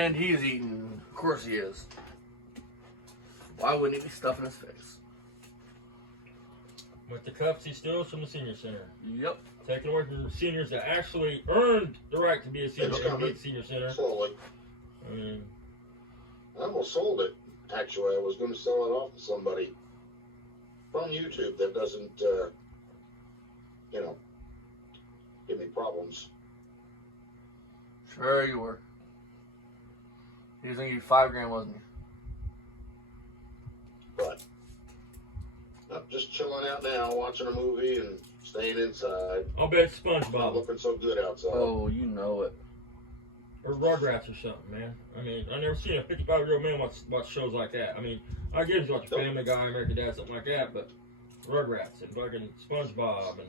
And he's eating. Of course he is. Why wouldn't he be stuffing his face? With the cups he steals from the senior center. Yep. Taking away from the seniors that actually earned the right to be a senior, senior center. Slowly. I mean, I almost sold it. Actually, I was going to sell it off to somebody from YouTube that doesn't, give me problems. Sure you were. He was going to give you $5,000, wasn't he? But I'm just chilling out now, watching a movie and staying inside. I'll bet it's Not SpongeBob looking so good outside. Oh, you know it. or Rugrats or something, man. I mean, I've never seen a 55-year-old man watch shows like that. I mean, I get he's watching Family Guy, American Dad, something like that, but Rugrats and fucking SpongeBob and.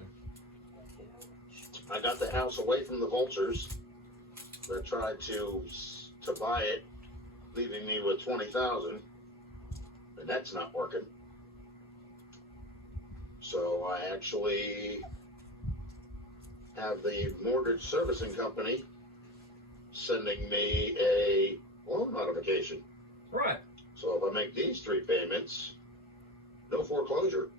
I got the house away from the vultures that tried to buy it, leaving me with $20,000, and that's not working. So I actually have the mortgage servicing company sending me a loan notification. Right. So if I make these 3 payments, no foreclosure.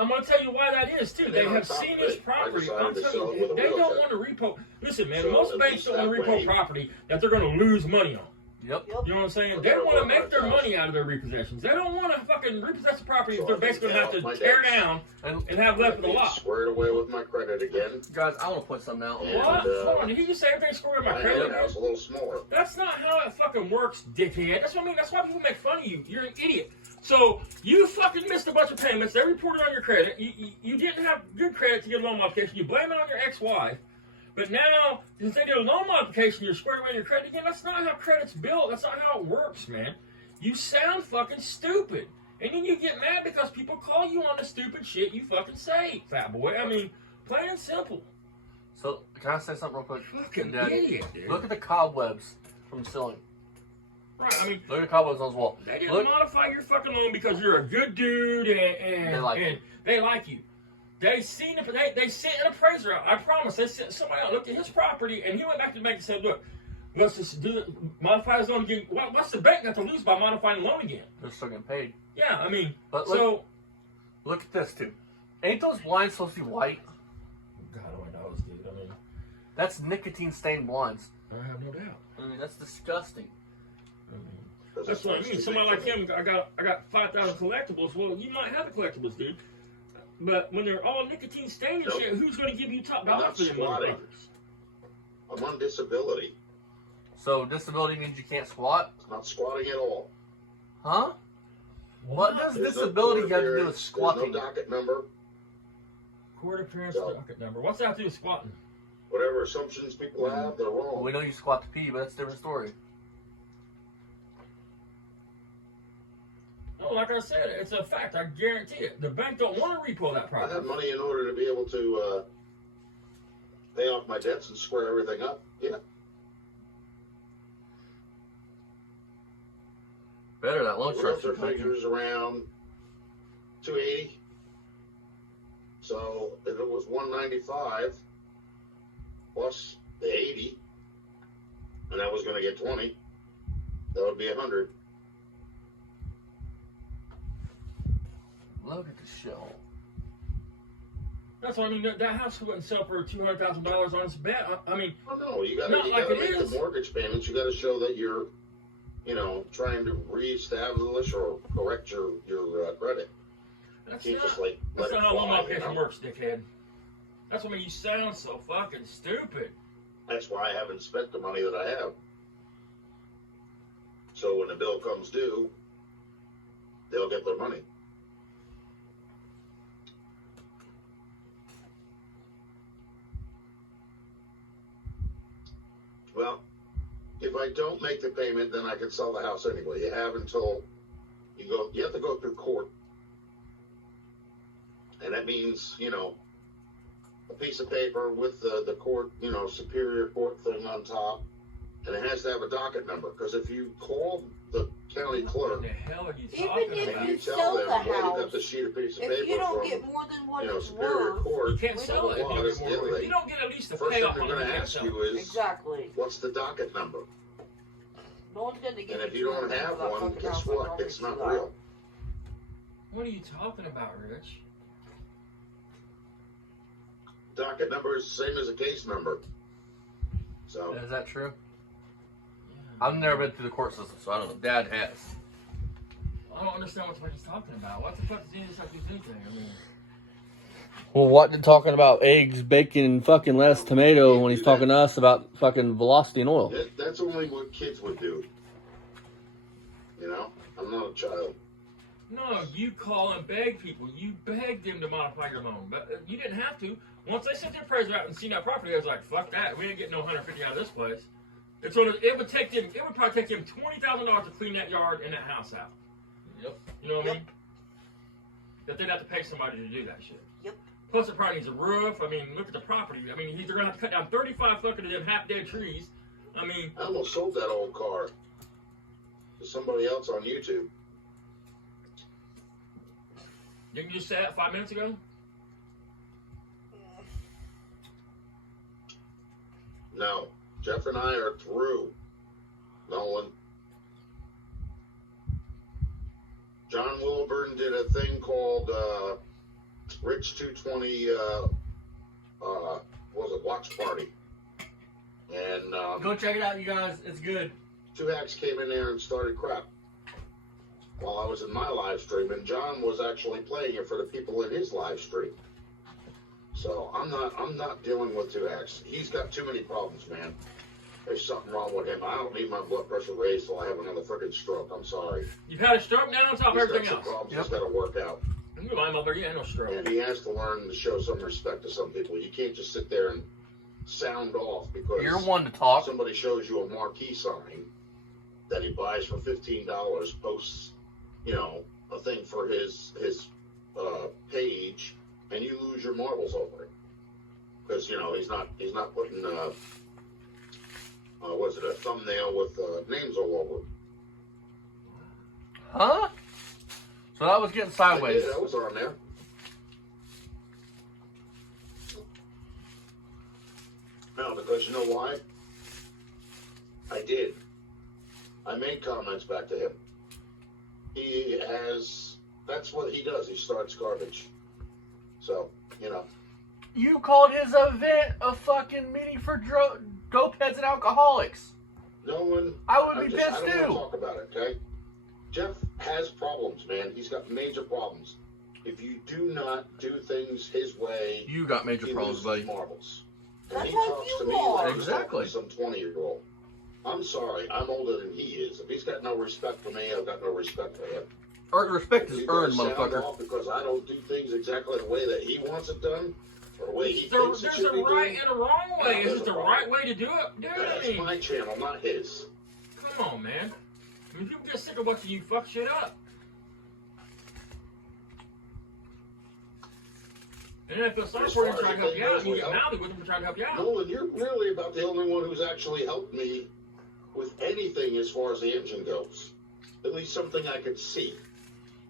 I'm going to tell you why that is, too. And They then on have top seen of this it, property. I I'm decided to telling sell it you, with a they don't realtor. want to repo. Listen, man, So most at banks least don't want to that repo way- property that they're going to lose money on. Yep. You know what I'm saying? Well, They they're want to worth make their $100,000. money out of their repossessions. They don't want to fucking repossess the property So if they're I can basically going to pay have off to my tear debts. down And and have left with a Get lot. squared away with my credit again. guys, I want to point something out. Yeah. What? And, Hold on, did he just say everything's scored on my My credit? other house a little smaller. That's not how it fucking works, dickhead. That's what I mean. That's why people make fun of you. You're an idiot. So you fucking missed a bunch of payments. They reported on your credit. You didn't have good credit to get a loan modification. You blame it on your ex-wife. But now, since they did a loan modification, you're squared away on your credit again. That's not how credit's built. That's not how it works, man. You sound fucking stupid. And then you get mad because people call you on the stupid shit you fucking say, fat boy. I mean, plain and simple. So, can I say something real quick? Fucking Dad, idiot, dude. Look at the cobwebs from the ceiling. Right, I mean, Look at the cobwebs on his wall. they didn't Look, modify your fucking loan because you're a good dude and They like you. they like you. They sent an appraiser out. I promise. They sent somebody out, looked at his property, and he went back to the bank and said, "Look, let's just modify his loan again. What's the bank got to lose by modifying the loan again?" they're still getting paid. Yeah, I mean, But so. Look at this, too. Ain't those blinds supposed to be white? God only knows, dude. I mean, That's nicotine-stained blinds. I have no doubt. I mean, that's disgusting. I mean, that's what I mean. Somebody like him, I got 5,000 collectibles. Well, you might have the collectibles, dude. But when they're all nicotine stained and Nope. shit, who's going to give you top I'm dollar not for them squatting. motherfuckers? I'm on disability. So, disability means you can't squat? I'm not squatting at all. Huh? What does There's no disability court have to do appearance, with there's squatting? no docket number. Court appearance, So- docket number. What's that have to do with squatting? Whatever assumptions people have, they're wrong. We know you squat to pee, but that's a different story. No, like I said, it's a fact. I guarantee it. The bank don't want to repo that I have property. money in order to be able to pay off my debts and square everything up. Yeah. Better that loan shark. Realtor figures around 280. So if it was 195 plus the 80, and I was going to get 20, that would be 100. Look at the show. That's what I mean. That house wouldn't sell for $200,000 on its bet. I mean, Oh no, you got Not to like it make is. the mortgage payments. You got to show that you're, trying to reestablish or correct your credit. that's You not, just like that's let not it how loan fly, modification works, dickhead. That's what I mean. You sound so fucking stupid. That's why I haven't spent the money that I have. So when the bill comes due, they'll get their money. Well, if I don't make the payment, then I can sell the house anyway. You have until you have to go through court. And that means, a piece of paper with the court, superior court thing on top. and it has to have a docket number. Because if you call the county What clerk the hell are you Even talking if about? and you you tell sell them, the well, you got house, the sheet of piece of if paper you don't from, get more than what you know, it's Superior worth, Court, You can't we sell don't it if blah, you this, don't the get other more. thing. You don't get at least a First thing payoff they're on it. going You to can't ask sell you it. is, exactly. what's the docket number? No one's gonna give And if it you to don't them have for that one, fucking guess house what? that It's not property real. What are you talking about, Rich? Docket number is the same as a case number. So, Is that true? Yeah. I've never been through the court system, so I don't know. Dad has. I don't understand what the fuck he's talking about. What the fuck does any of this have to do with anything? I mean, Well, what did talking about eggs, bacon, and fucking lettuce, tomato when he's talking to us about fucking velocity and oil? that's only what kids would do. You know? I'm not a child. no, you call and beg people. You beg them to modify your loan, but you didn't have to. Once they sent their appraiser out and seen that property, they was like, "Fuck that! We ain't getting no 150 out of this place." It would take them. It would probably take them $20,000 to clean that yard and that house out. Yep. You know what I Yep. mean? That they'd have to pay somebody to do that shit. Yep. Plus, it probably needs a roof. I mean, look at the property. I mean, they're gonna have to cut down 35 fucking of them half-dead trees. I mean, I almost sold that old car to somebody else on YouTube. didn't you just say that 5 minutes ago? No. Jeff and I are through. Nolan. John Wilburn did a thing called Rich 220 what was it, watch party. And Go check it out, you guys. It's good. two hacks came in there and started crap while I was in my live stream, and John was actually playing it for the people in his live stream. So I'm not dealing with two hacks. He's got too many problems, man. There's something wrong with him. I don't need my blood pressure raised till I have another freaking stroke. I'm sorry. You've had a stroke now on top of He's got everything some else. problems Yep. he's got to work out. You my mother, you ain't no stroke. And he has to learn to show some respect to some people. You can't just sit there and sound off because You're one to talk. somebody shows you a marquee sign that he buys for $15, posts, you know, a thing for his page, and you lose your marbles over it because you know he's not putting was it a thumbnail with names all over it. Huh? So that was getting sideways. Yeah, that was on there. No, because you know why? I did. I made comments back to him. He has, that's what he does. He starts garbage. So, you know. You called his event a fucking meeting for dope heads and alcoholics. No one. I would be I pissed don't want to too. talk about it, okay? Jeff has problems, man. He's got major problems. If you do not do things his way, You got major he problems, loses buddy. marbles. That's And he how talks you to me are. like he's talking Exactly. to some 20-year-old. I'm sorry, I'm older than he is. If he's got no respect for me, I've got no respect for him. Respect If is he's gonna earned, sound motherfucker. off because I don't do things exactly the way that he wants it done, or the way he There's thinks it a should be right done. and a wrong way. No, Is there's it the a wrong right way to do it? Dude, I That's mean, my channel, not his. come on, man. I mean, people get sick of watching you fuck shit up. And then I feel sorry As for you far trying as to help the you out. thing You goes, get we mouthy with them for trying to help you out. Nolan, you're really about the only one who's actually helped me with anything as far as the engine goes. At least something I could see.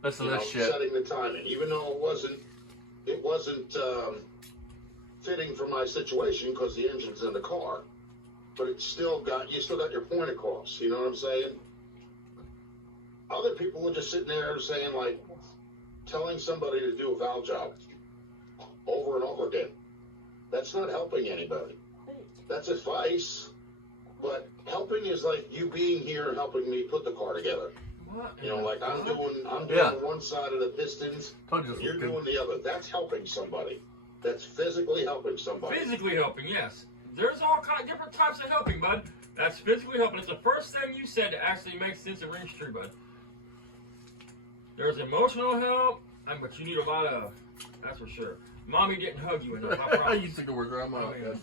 Listen You to know, this shit. setting the timing, even though it wasn't fitting for my situation because the engine's in the car, but you still got your point across. You know what I'm saying? Other people were just sitting there saying like, telling somebody to do a valve job over and over again. That's not helping anybody. That's advice, but helping is like you being here and helping me put the car together. What? You know, like I'm doing Yeah. one side of the pistons, Told you this you're was good. doing the other. That's helping somebody. That's physically helping somebody. Physically helping, yes. There's all kind of different types of helping, bud. That's physically helping. It's the first thing you said that actually makes sense and rings true, bud. There's emotional help, but you need a lot of, that's for sure. Mommy didn't hug you enough, I promise. You took the words right out of my mouth. I mean,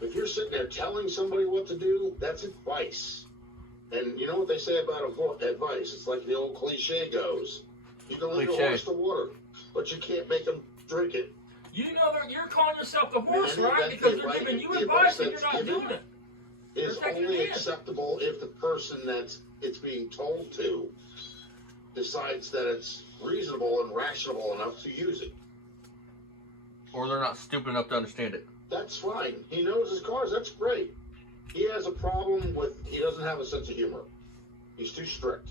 If you're sitting there telling somebody what to do, that's advice. And you know what they say about advice? It's like the old cliche goes. You can lead a Cliche. horse to water, but you can't make them drink it. You know that you're calling yourself the horse, Man, right? that- Because that- they're giving you the advice advice and you're that's not given doing it. is They're taking only it in. acceptable if the person it's being told to decides that it's reasonable and rational enough to use it. Or they're not stupid enough to understand it. That's fine. He knows his cars. That's great. He has a problem with he doesn't have a sense of humor. He's too strict.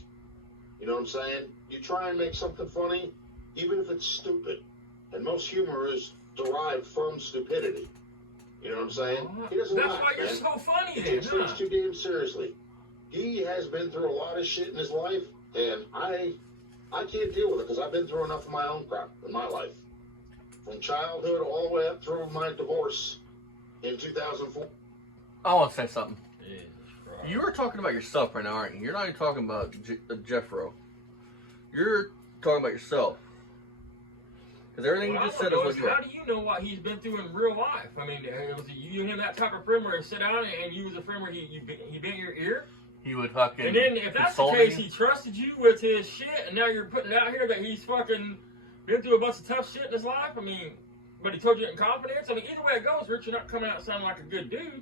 You know what I'm saying? You try and make something funny, even if it's stupid. And most humor is derived from stupidity. You know what I'm saying? He doesn't That's laugh, why you're man. so funny He then, takes things huh? too damn seriously. He has been through a lot of shit in his life, and I can't deal with it because I've been through enough of my own crap in my life. From childhood all the way up through my divorce in 2004. I want to say something. Jesus Christ. You are talking about yourself right now, aren't you? You're not even talking about Jeffro. You're talking about yourself. Because everything What you just I said is wanna know what is you how are. do you know what he's been through in real life? I mean, was it you and him that type of friend where he sit down and you was a friend where he bent your ear? He would fucking. And then if that's the console case, you. he trusted you with his shit, and now you're putting out here that he's fucking been through a bunch of tough shit in his life. I mean, but he told you it in confidence. I mean, either way it goes, Rich, you're not coming out sounding like a good dude.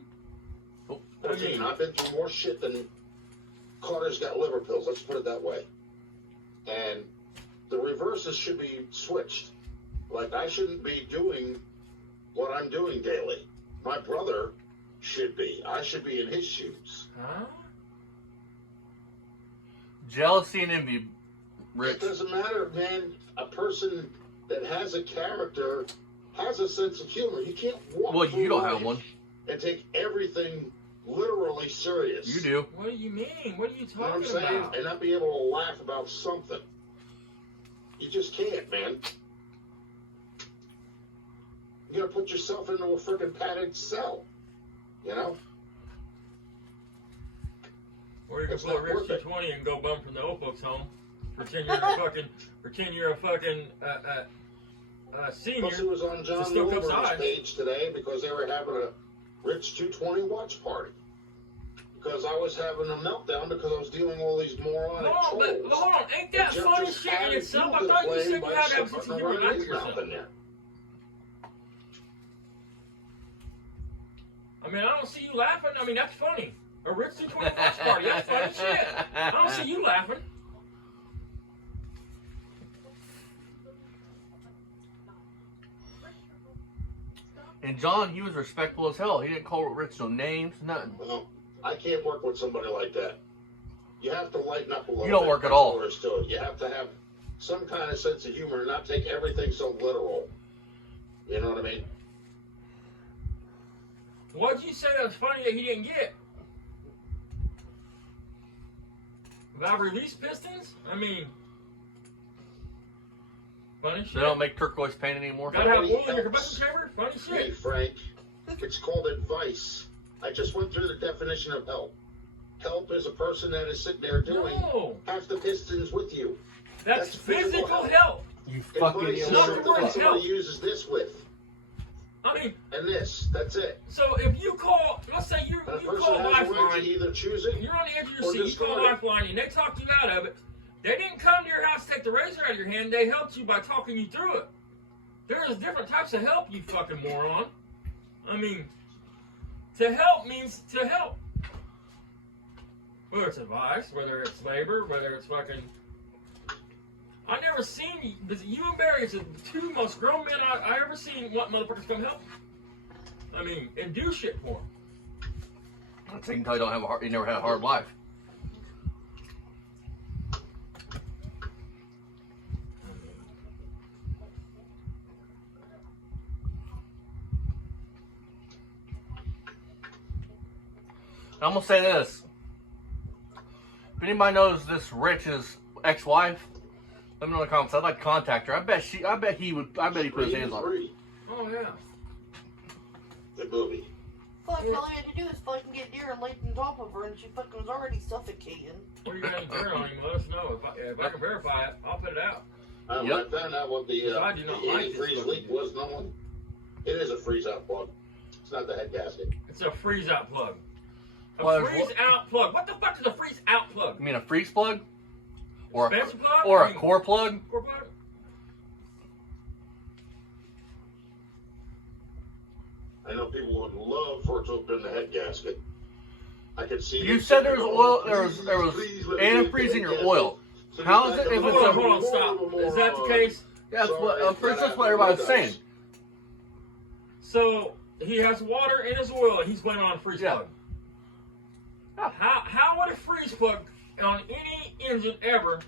I mean, I've been through more shit than Carter's got liver pills. Let's put it that way. And the reverses should be switched. Like, I shouldn't be doing what I'm doing daily. My brother should be. I should be in his shoes. Huh? Jealousy and envy, It Rich. doesn't matter, man. A person that has a character has a sense of humor. You can't walk Well, through you don't have life one. and take everything literally serious. You do. What do you mean? What are you You know what I'm talking saying? about? And not be able to laugh about something. You just can't, man. You gotta put yourself into a freaking padded cell. You know? Or you can It's pull a not Rich worth it. 220 and go bum from the old folks' home. Pretend you're a fucking senior. Plus, it was on John still cups Wilbur's eyes. page today because they were having a Rich 220 watch party. Because I was having a meltdown because I was dealing with all these moronic No, but trolls. hold on, ain't that Jeff funny just shit in added itself? fuel I to thought the you flame said by you had to have a putting sense of a humor run like in his mouth yourself. in there. I mean, I don't see you laughing. I mean, that's funny. A Rich 220 watch party, that's funny shit. I don't see you laughing. And John, he was respectful as hell. He didn't call Rich no names, nothing. Well, I can't work with somebody like that. You have to lighten up a little bit. You don't work at That's all. there is to it. You have to have some kind of sense of humor and not take everything so literal. You know what I mean? What'd you say that was funny that he didn't get? About release pistons? I mean, funny shit. They don't make turquoise paint anymore. Gotta have oil in your helps. combustion chamber? Funny Hey, shit. Frank, it's called advice. I just went through the definition of help. Help is a person that is sitting there doing No, half the pistons with you. that's That's physical physical help. help. You fucking Advice is Not the illiterate. word something that somebody help. uses this with I mean, and this. That's it. so if you call, let's say you And a you person call has a right to Lifeline, either choose it. you're on the edge of your or seat, you call discard it. Lifeline, and they talk you out of it. They didn't come to your house to take the razor out of your hand. They helped you by talking you through it. There's different types of help, you fucking moron. I mean, to help means to help. Whether it's advice, whether it's labor, whether it's fucking... I never seen you... Because you and Barry is the two most grown men I ever seen what motherfuckers come help. I mean, and do shit for them. I can tell you don't have a hard, you never had a hard life. I'm gonna say this. If anybody knows this Rich's ex-wife, let me know in the comments. I'd like to contact her. I bet he put his hands on her. Free. Oh, yeah. The movie. Fuck, all you had to do is fucking get deer and laid on top of her, and she fucking was already suffocating. What are you going to turn on him? Let us know. If I can verify it, I'll put it out. Yep. I found out what the I do not like this antifreeze fucking leak was. No one. It is a freeze-out plug. It's not the head gasket. It's a freeze-out plug. A Well, freeze-out plug. What the fuck is a freeze-out plug? You mean a freeze plug? Or a, Expansion plug? or I a mean, core plug? core plug? I know people would love for it to have been the head gasket. I could see. You it said there was saying, oil. "Oh, There was please let me get the antifreeze in head your gasket." oil. So How just is it back if up it's a a- Hold on, stop. Is that the case? Yeah, that's what. Sorry, That's flat what out everybody's paradise. saying. So he has water in his oil and he's blaming it on a freeze Yeah. plug. Yeah. How would a freeze plug on any engine ever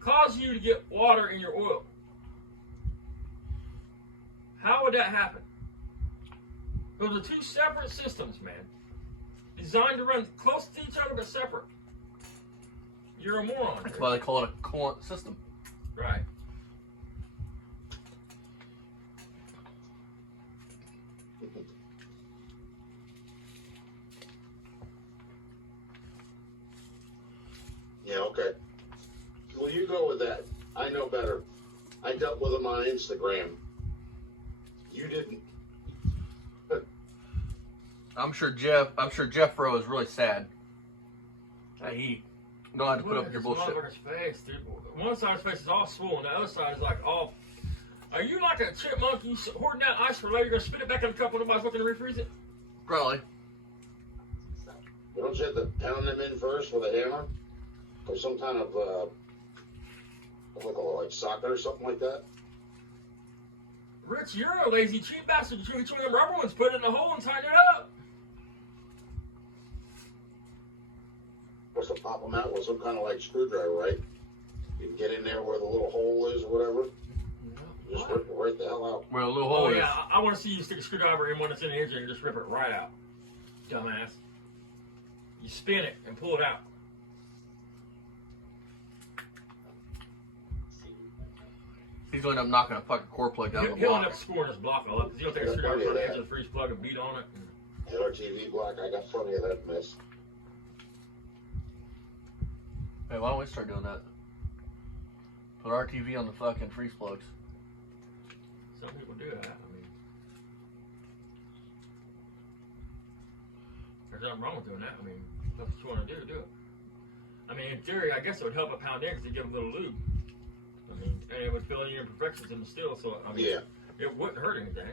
cause you to get water in your oil? How would that happen? Those are two separate systems, man. Designed to run close to each other but separate. You're a moron. That's why they call it a coolant system. Right. Yeah, okay. Well, you go with that. I know better. I dealt with them on Instagram. You didn't. I'm sure Jeff Rowe is really sad. That he don't have to put up with your Look at bullshit. this motherfucker's face, dude. One side of his face is all swollen, the other side is like all. Are you like a chipmunk? You hoarding that ice for later? You're gonna spit it back in a cup when nobody's looking to refreeze it? Probably. Don't you have to pound them in first with a hammer? Or some kind of, what do I call it, like socket or something like that? Rich, you're a lazy cheap bastard. You took them rubber ones, put it in the hole, and tighten it up. Supposed to pop them out with some kind of like screwdriver, right? You can get in there where the little hole is or whatever. Just rip it right the hell out. Where a little Oh hole yeah, is. I want to see you stick a screwdriver in one that's in the engine and just rip it right out. Dumbass. You spin it and pull it out. He's going to end up knocking a fucking core plug down the He'll end block. up scoring his block all up because he'll take a screwdriver from the edge of the freeze plug and beat on it. LRTV block, I got plenty of that mess. Hey, why don't we start doing that? Put RTV on the fucking freeze plugs. Some people do that. I mean, there's nothing wrong with doing that. I mean, if that's what you want to do, do it. I mean, in theory, I guess it would help a pound in because you give them a little lube. I mean, and it would fill any imperfections in the steel, so I mean, Yeah. it wouldn't hurt anything.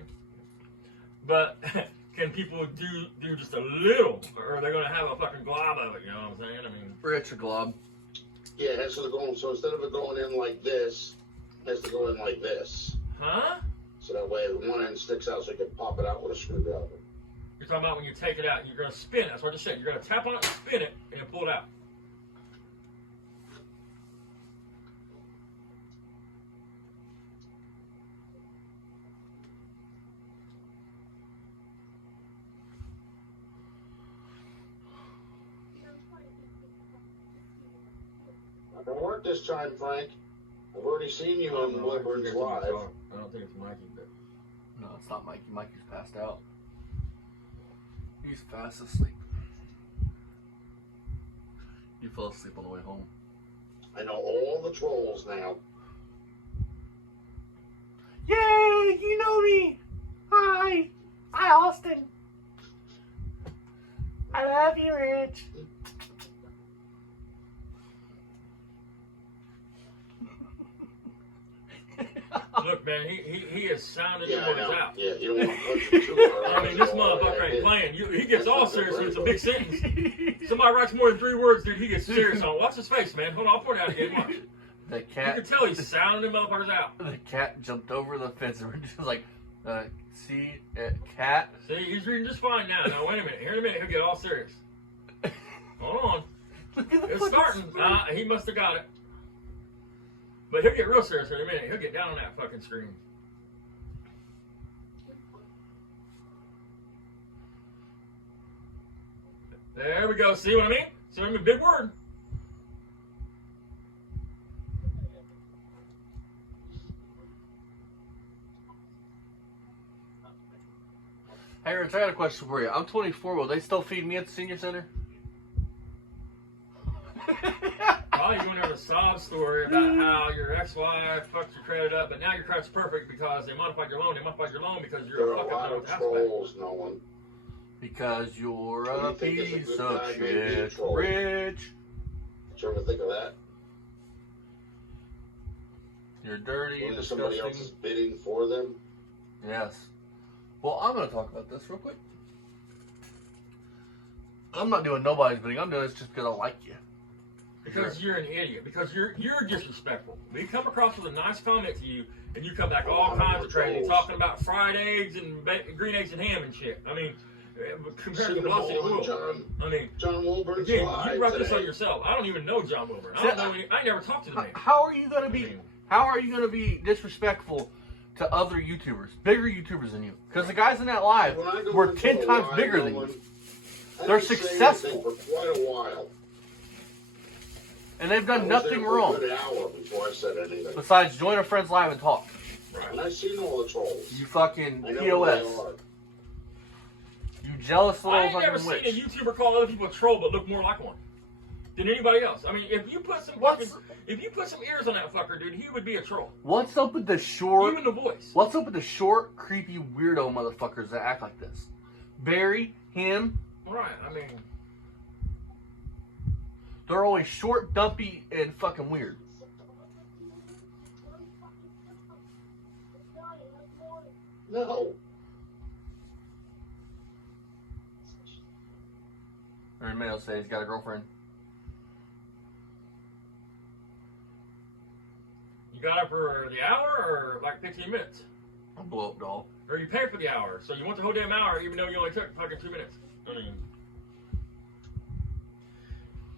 But can people do just a little, or are they going to have a fucking glob of it? You know what I'm saying? I mean, Rich a glob. Yeah, it has to go, so instead of it going in like this, it has to go in like this. huh? So that way one end sticks out so you can pop it out with a screwdriver. You're talking about when you take it out and you're going to spin it. That's what I just said. You're going to tap on it and spin it and then pull it out. Not gonna work this time, Frank. I've already seen you on Woodburn's Live. I don't think it's Mikey, but No, it's not Mikey. Mikey's passed out. He's fast asleep. You fell asleep on the way home. I know all the trolls now. Yay! You know me! Hi! Hi, Austin! I love you, Rich! look, man, he is sounding Yeah, the I words know. out. Yeah, you don't want to punch him too hard. I mean, this motherfucker ain't playing. He gets all serious when it's a big sentence. Somebody writes more than 3 words, dude, he gets serious on. Watch his face, man. Hold on, I'll point out again. Watch. The You cat. can tell he's sounding the motherfuckers out. The cat jumped over the fence and we're just like, see, cat. See, he's reading just fine now. Now, wait a minute. Here in a minute, he'll get all serious. Hold on. Look at the It's fucking starting. screen. He must have got it. But he'll get real serious in a minute. He'll get down on that fucking screen. There we go. See what I mean? See what I mean? Big word. Hey, Rich, I got a question for you. I'm 24. Will they still feed me at the senior center? Probably going to have a sob story about how your ex-wife fucked your credit up, but now your credit's perfect because they modified your loan. They modified your loan because There you're are a a fucking lot little of house trolls, no one. Because you're What do a you think is a piece good of guy, maybe a shit, troll? Rich. Did you ever think of that? You're dirty, Doing somebody else's disgusting. bidding for them? Yes. Well, I'm going to talk about this real quick. I'm not doing nobody's bidding. I'm doing this just because I like you. Because you're an idiot. Because you're disrespectful. We come across with a nice comment to you, and you come back all kinds of crazy, talking about fried eggs and green eggs and ham and shit. I mean, compared to Velocity Will. I mean, John Wilburn's again, live you brought this today. on yourself. I don't even know John Wilburn. I don't know. I never talked to the man. How are you going to be? How are you going to be disrespectful to other YouTubers, bigger YouTubers than you? Because the guys in that live When I go were into 10 a times live, bigger than Nolan, you, I They're didn't say successful. anything for quite a while. and they've I done was nothing there for wrong a good hour before I said anything. besides join a friend's live and talk. And I've seen all the trolls. You fucking I know who they POS. are. You jealous I little ain't never fucking seen a witch. YouTuber call other people a troll but look more like one than anybody else. I mean, if you put some What's- fucking, if you put some ears on that fucker, dude, he would be a troll. What's up with the short? Even the voice. What's up with the short, creepy, weirdo motherfuckers that act like this? Barry, him, Right. I mean, they're always short, dumpy, and fucking weird. No. Or Mayo say he's got a girlfriend. you got it for the hour or like 15 minutes, A blow up doll. or you pay for the hour, so you want the whole damn hour, even though you only took fucking 2 minutes. I mean,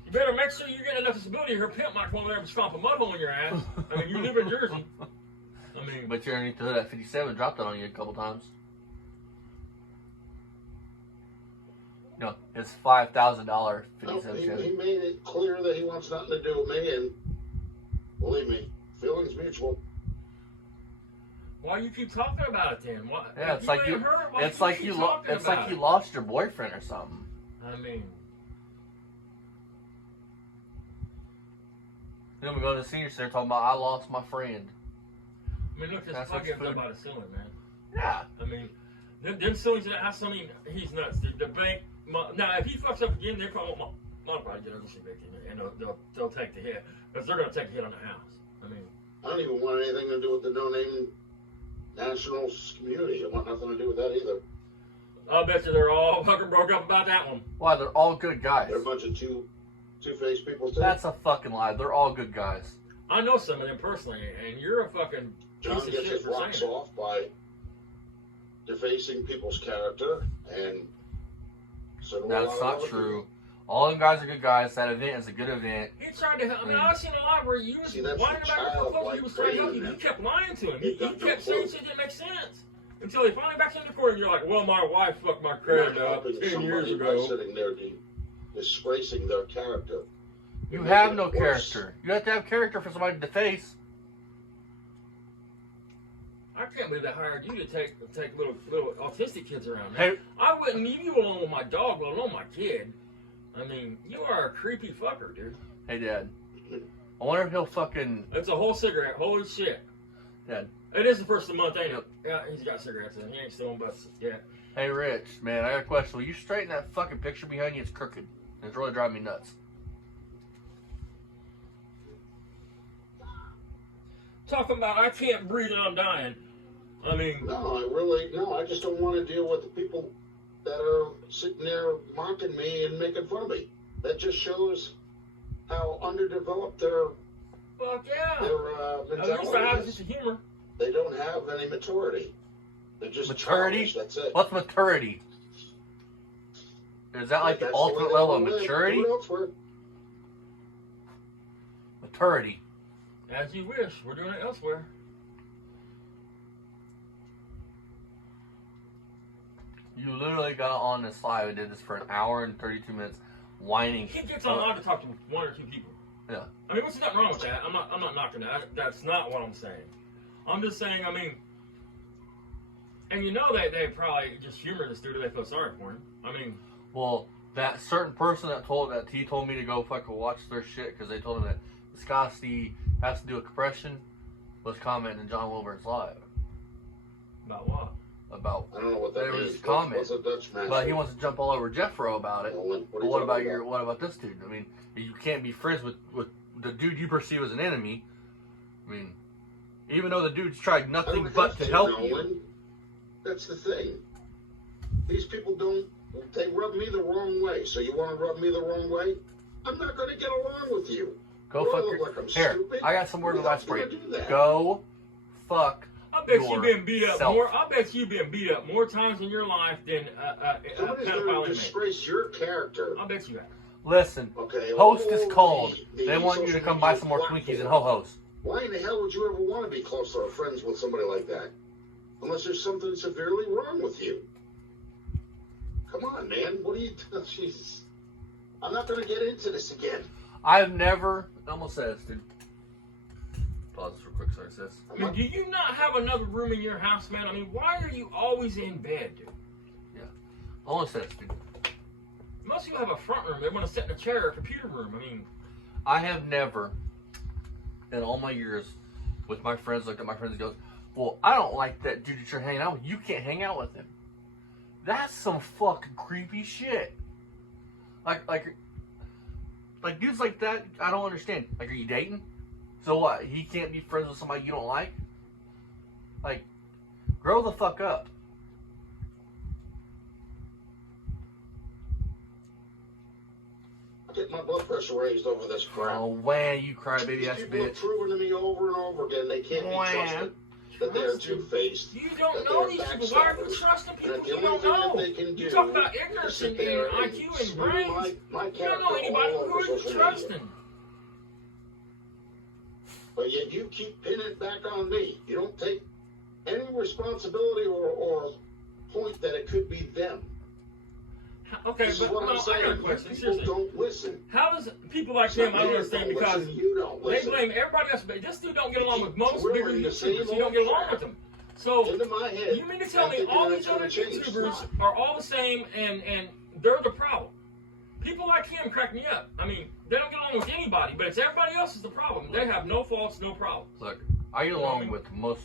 you better make sure you get enough disability. Her pimp might come over there and stomp a mud hole in your ass. I mean, you live in Jersey. I mean, But you're underneath the hood at 57, dropped that on you a couple times. No, it's $5,000 No, 57 he Chevy. made it clear that he wants nothing to do with me, and believe me, feelings mutual. why you keep talking about it then? Why, Yeah, it's like ain't you. her, why It's like keep you. talking It's like about you it? lost your boyfriend or something. I mean, Then we go to the senior center talking about I lost my friend. look, this That's what fucking you- about a ceiling, man. Yeah. I mean, them ceilings in that house, I mean, he's nuts. The bank, now if he fucks up again, they're probably modify get a victim, and they'll take the hit, because they're going to take a hit on the house. I mean, I don't even want anything to do with the no-name national community. I want nothing to do with that either. I bet you they're all fucking broke up about that one. Why? They're all good guys. They're a bunch of two-faced people too. That's a fucking lie. They're all good guys. I know some of them personally, and you're a fucking John piece of gets shit his for saying rocks it. off by defacing people's character, and so do a lot That's of not other true. All them guys are good guys. That event is a good event. He tried to help. I mean, I've seen a lot where you was See, that's whining the about your child, proposal. He like, was trying to help you. brain You kept lying to him. He You've got no kept saying clue. shit that didn't make sense. Until he finally backed in the corner and you're like, well, my wife fucked my You're credit not up helping 10 years somebody by ago. sitting there disgracing their character. You You're have making no it worse. character. You have to have character for somebody to deface. I can't believe they hired you to take little autistic kids around. Man. Hey, I wouldn't leave you alone with my dog, let alone my kid. I mean, you are a creepy fucker, dude. hey, Dad. I wonder if he'll fucking. It's a whole cigarette. Holy shit. Dad. It is the first of the month, ain't it? Yeah, he's got cigarettes in. He ain't stealing butts yet. Hey, Rich, man, I got a question. Will you straighten that fucking picture behind you? It's crooked. It's really driving me nuts. Talking about I can't breathe and I'm dying. I mean, No, I just don't want to deal with the people that are sitting there mocking me and making fun of me. That just shows how underdeveloped their fuck yeah. mentality At least I have a is. sense of humor. They don't have any maturity. They're just Maturity? childish, that's it. What's maturity? Is that like the That's ultimate way they level of wanna live. maturity? Do it elsewhere. Maturity. As you wish. We're doing it elsewhere. You literally got on this live and did this for an hour and 32 minutes, whining. He gets online to talk to one or two people. Yeah. I mean, what's nothing wrong with that? I'm not knocking that. That's not what I'm saying. I'm just saying, I mean, and you know they probably just humor this dude or they feel sorry for him. I mean, Well, that certain person that he told me to go fucking watch their shit because they told him that viscosity has to do with compression was commenting in John Wilburn's live about what? about. I don't know what that There was means. a comment. What's a Dutch master? But he wants to jump all over Jeffro about it. Nolan, what But are you what talking about what about this dude? I mean, you can't be friends with the dude you perceive as an enemy. I mean, even though the dude's tried I nothing don't but have to help you. Nolan. That's the thing. they rub me the wrong way. So you want to rub me the wrong way? I'm not going to get along with you. Go Do I fuck look your... like I'm Here, stupid? I got some word of Who the advice hell's for gonna you. do that? Go fuck I bet you've been beat up yourself. more. I bet you've been beat up more times in your life than Somebody's pedophile going to inmate. disgrace your character. I bet you have. Listen, Okay. Host is all cold. the They want you to social come buy media some more Twinkies and platforms. Ho-Hos. Why in the hell would you ever want to be close or friends with somebody like that? Unless there's something severely wrong with you. Come on, man. What are you doing? Jesus. I'm not going to get into this again. I've never... I almost said this, dude. Pause this real quick, sorry, sis. I mean, do you not have another room in your house, man? I mean, why are you always in bed, dude? I almost said this, dude. Most people have a front room. They want to sit in a chair, a computer room. I mean, I have never, in all my years, with my friends, looked at my friends and goes, well, I don't like that dude that you're hanging out with. You can't hang out with him. That's some fucking creepy shit. Like dudes like that, I don't understand. Like, are you dating? So what? He can't be friends with somebody you don't like? Like, grow the fuck up. I get my blood pressure raised over this crap. Oh, man, you crybaby These ass people have bitch. proven to me over and over again they can't be trusted. That they're two-faced. you don't That know they're these people. Why are you backstabbers. trusting And people that the you only don't thing know? that they can do You talk about is ignorance sit and there IQ and smear brains. my You don't character know anybody. all Who over are you social media. trusting? But yet you keep pinning it back on me. You don't take any responsibility or point that it could be them. Okay, This is but what no, I'm I got a saying. question. People Seriously. don't listen. How does people like It's not him, I don't they understand, don't because listen, you don't they listen. blame everybody else, but this dude don't get along with most We're bigger in the same YouTubers. You don't get along with them. So, Into my head. you mean to tell I me think all that's these other gonna change. YouTubers are all the same and they're the problem? People like him crack me up. I mean, they don't get along with anybody, but it's everybody else is the problem. They have no faults, no problems. Look, I get along with most.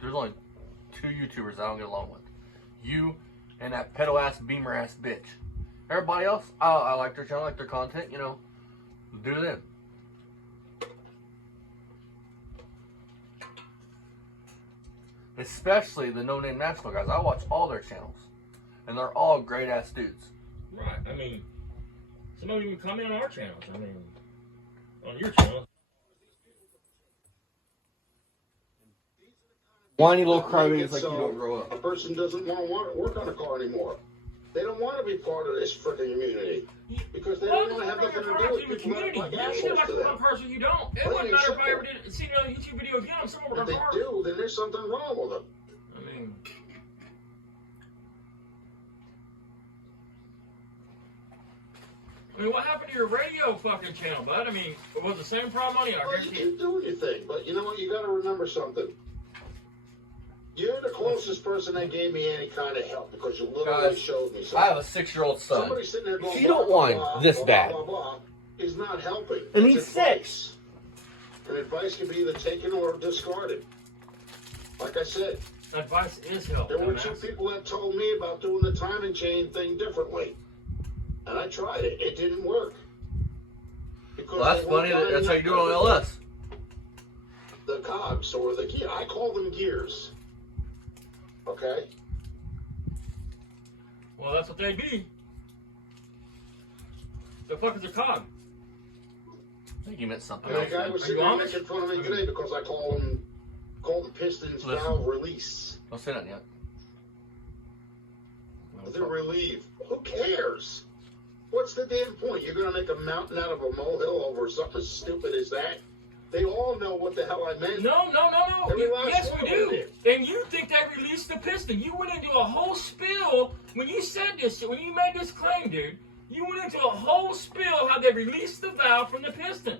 There's only 2 YouTubers I don't get along with. You and that pedo ass beamer ass bitch. Everybody else, I like their channel, I like their content. You know, do them. Especially the No Name National guys. I watch all their channels, and they're all great ass dudes. Right. I mean, some of you even comment on our channels. I mean, on your channel. Whiny little Make crybabies it like you so don't grow up. A person doesn't want to work on a car anymore. They don't want to be part of this freaking community because they don't want to have nothing to do with people that community. are like You either assholes like to one them. person, you don't. It Plain wouldn't and matter if I simple. ever did see another YouTube video again. I'm someone If with they a car. do, then there's something wrong with them. I mean, what happened to your radio fucking channel, bud? I mean, it was the same problem on you. I Well, you guarantee you. keep doing your thing, but you know what? You got to remember something. You're the closest person that gave me any kind of help because you literally Guys, showed me I something. have a 6-year-old son. Somebody sitting there going, He don't blah, whine blah, this blah, bad. blah, blah, blah, is not helping. And It's he's advice. And advice can be either taken or discarded. Like I said, Advice is help. there were 2 dumbass. people that told me about doing the timing chain thing differently. And I tried it. It didn't work. Because Well, that's they weren't funny. That's how you do it on lining up LS. the cogs or the gear. I call them gears. Okay? Well, that's what they be. The fuck is a cog? I think you meant something And else. the guy man. was Are sitting you there Amish? making fun of me today because I call them pistons Listen. valve release. Don't say nothing yet. They're relieved. Who cares? What's the damn point? You're going to make a mountain out of a molehill over something as stupid as that? They all know what the hell I meant. No. Every last Yes, one we of them do. did. And you think they released the piston. You went into a whole spill when you said this shit, when you made this claim, dude. You went into a whole spill how they released the valve from the piston.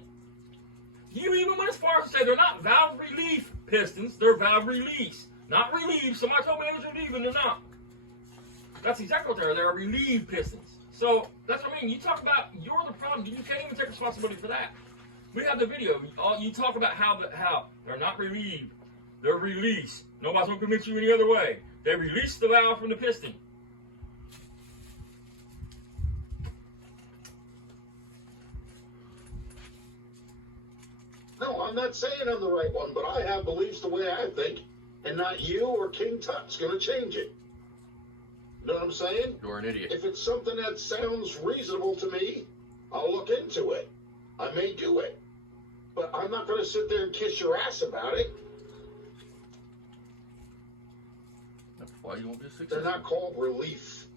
You even went as far as to say they're not valve relief pistons, they're valve release. Not relieve. Somebody told me it was relieve and they're not. That's exactly what they are. They're relieve pistons. So that's what I mean. You talk about you're the problem. You can't even take responsibility for that. We have the video. You talk about how they're not relieved. They're released. Nobody's going to convince you any other way. They release the valve from the piston. No, I'm not saying I'm the right one, but I have beliefs the way I think, and not you or King Tut's going to change it. know what I'm saying? You're an idiot. If it's something that sounds reasonable to me, I'll look into it. I may do it. But I'm not going to sit there and kiss your ass about it. That's why you won't be They're successful. not called relief.